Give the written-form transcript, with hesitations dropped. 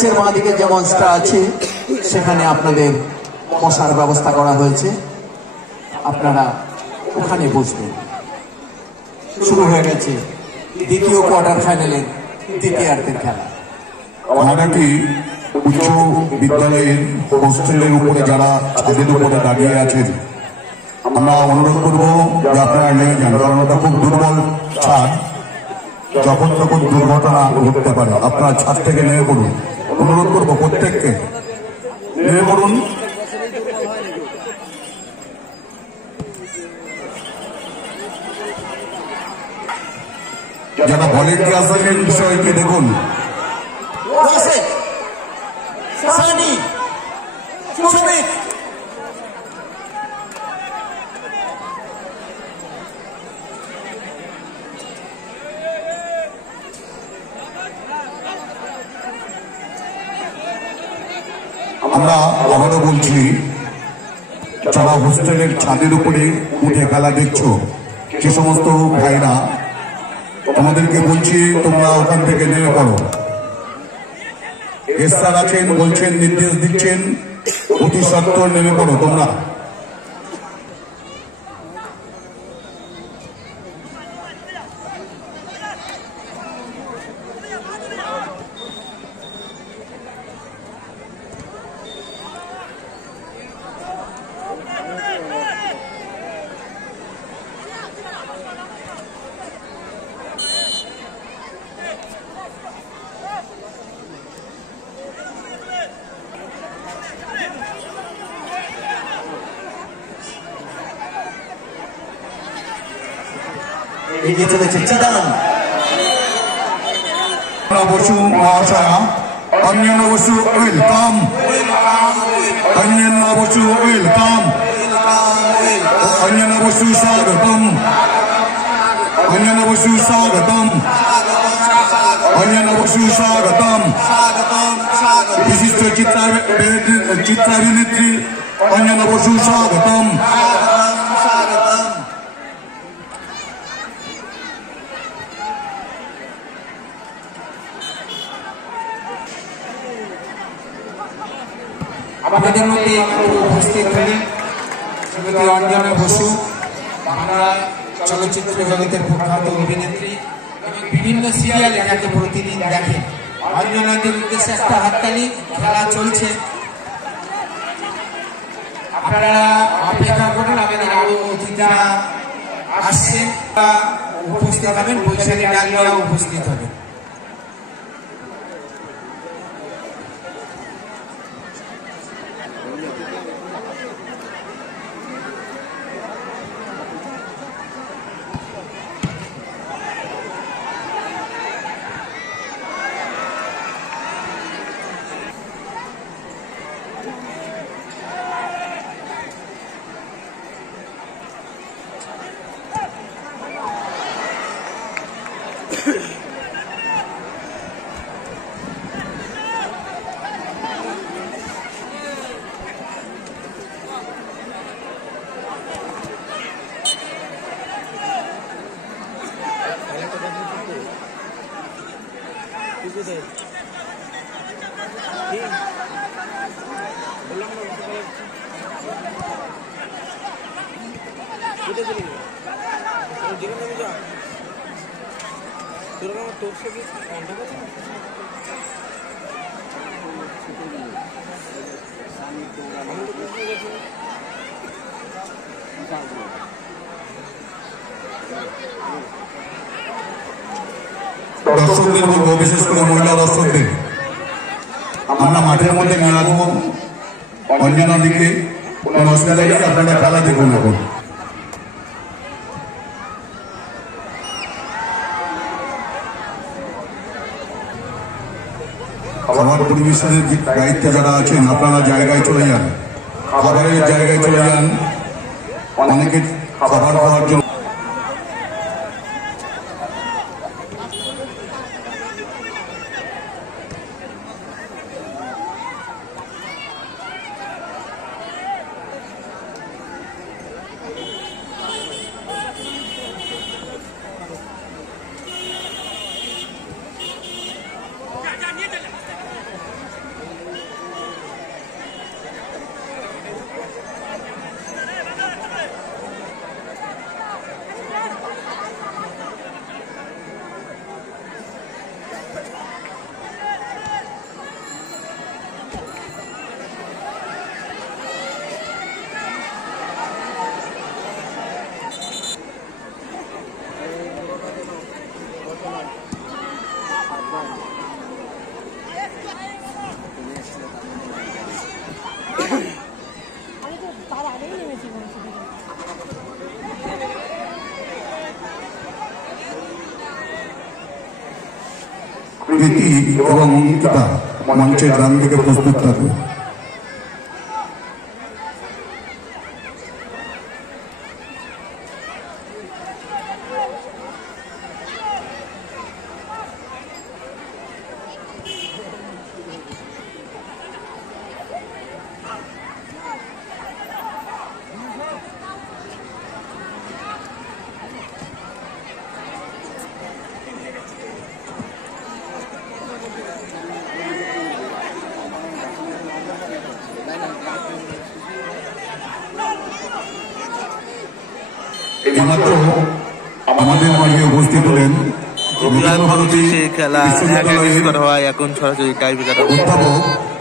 মঞ্চের বাঁদিকে যে মঞ্চটা আছে সেখানে আপনাদের বসার ব্যবস্থা করা হয়েছে, আপনারা ওখানে বসবেন। শুরু হয়ে গেছে দ্বিতীয় কোয়ার্টার ফাইনালের দ্বিতীয়ার্ধের খেলা। আমাদেরকে উচ্চ বিদ্যালয়ের হোস্টেলের উপরে যারা ছাদের উপরে দাঁড়িয়ে আছেন, আমরা অনুরোধ করব যে আপনারা নেমে যান, কারণ ওটা খুব দুর্বল ছাদ, যখন তখন দুর্ঘটনা ঘটতে পারে। আপনারা ছাদ থেকে নেমে পড়ুন, অনুরোধ করবো প্রত্যেককে নেমে পড়ুন। যারা ভলেন্টিয়ার আছেন বিষয়টি দেখুন। আমরা আবারও বলছি, যারা হোস্টেলের ছাদের উপরে উঠে খেলা দেখছো, যে সমস্ত ভাইরা, তোমাদেরকে বলছি তোমরা ওখান থেকে নেমে পড়ো। এসআর আছেন, বলছেন, নির্দেশ দিচ্ছেন, অতি সত্বর নেমে পড়ো তোমরা। এগিয়ে চলেছে চিদান বসু মহাশয়া, অন্যান্য বসু ওয়েলকাম, অন্যান্য বসু ওয়েলকাম, অন্যান্য বসু স্বাগতম, অন্যান্য বসু স্বাগতম, অন্যান্য বসু স্বাগতম। বিশিষ্ট চিত্রাভিনেত্রী অন্যান্য বসু স্বাগতম। আমাদের মধ্যে উপস্থিত হলেন শ্রীমতী অঞ্জনা বসু, বাংলা চলচ্চিত্র জগতের প্রখ্যাত অভিনেত্রী এবং বিভিন্ন সিরিয়ালে যাকে প্রতিদিন দেখেন। অঞ্জনাদের উদ্দেশ্যে একটা হাততালি। খেলা চলছে, আপনারা অপেক্ষা করুন, আমাদের আরো অতিথিরা আসছেন, উপস্থিত হবেন, বৈশালী ডালিয়া উপস্থিত হবেন। দর্শকদের বলবো, বিশেষ করে মহিলা দর্শকদের, আমরা মাঠের মধ্যে নিয়ে আসবো অঞ্জনা দিকে, কোনো অসুবিধা নেই, আপনারা খেলা দেখুন। এখন খাবার পরিবেশনের দায়িত্বে যারা আছেন, আপনারা জায়গায় চলে যান, খাবারের জায়গায় চলে যান, অনেকে খাবার খাওয়ার জন্য। প্রীতি এবং অঙ্কিতা মঞ্চের ডান দিকে প্রস্তুত থাকবে। এইমাত্র আমাদের মাঝে উপস্থিত হলেন খেলা এখন সরাসরি টাইপ অধ্যাপক